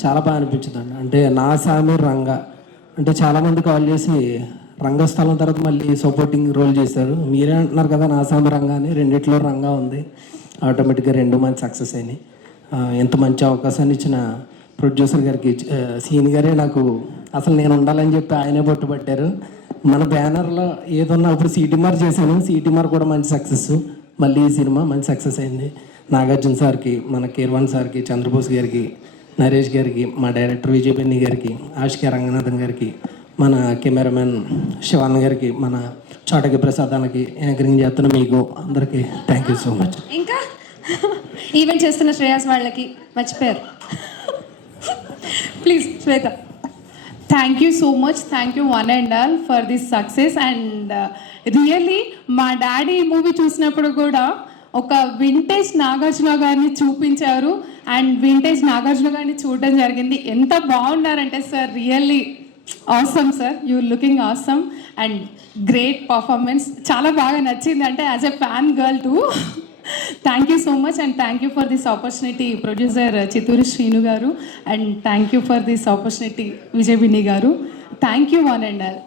చాలా బాగా అనిపించిందండి. అంటే నా సామి రంగ అంటే చాలామంది కాల్ చేసి రంగస్థలం తర్వాత మళ్ళీ సపోర్టింగ్ రోల్ చేశారు. మీరే అంటున్నారు కదా నా సామి రంగా అని, రెండిట్లో రంగా ఉంది. ఆటోమేటిక్గా రెండు మంచి సక్సెస్ అయినాయి. ఎంత మంచి అవకాశాన్ని ఇచ్చిన ప్రొడ్యూసర్ గారికి, సీన్ గారే నాకు అసలు నేను ఉండాలని చెప్పి ఆయనే పట్టుబట్టారు. మన బ్యానర్లో ఏదన్నా ఇప్పుడు సిటీమార్ చేశాను, సిటీమార్ కూడా మంచి సక్సెస్. మళ్ళీ ఈ సినిమా మంచి సక్సెస్ అయింది. నాగార్జున సార్కి, మన కీర్వాన్ సార్కి, చంద్రబోస్ గారికి, నరేష్ గారికి, మా డైరెక్టర్ విజయ్ బెన్ని గారికి, ఆష్కే రంగనాథన్ గారికి, మన కెమెరామెన్ శివాన్ గారికి, మన చోటకి ప్రసాదానికి, యాంకరింగ్ చేస్తున్న మీకు అందరికీ థ్యాంక్ యూ సో మచ్. ఇంకా ఈవెంట్ చేస్తున్న శ్రేయాస్ వాళ్ళకి మర్చిపోయారు. Please Shweta. Thank you so much. Thank you one and all for this success. And really మా డాడీ మూవీ చూసినప్పుడు కూడా ఒక వింటేజ్ నాగార్జున గారిని చూపించారు అండ్ వింటేజ్ నాగార్జున గారిని చూడడం జరిగింది. ఎంత బాగున్నారంటే sir, really awesome sir, you looking awesome and great performance. చాలా బాగా నచ్చింది, అంటే as a fan girl too. Thank you so much and thank you for this opportunity producer Chitturi Srinu గారు, and thank you for this opportunity Vijay Binni గారు. Thank you one and all.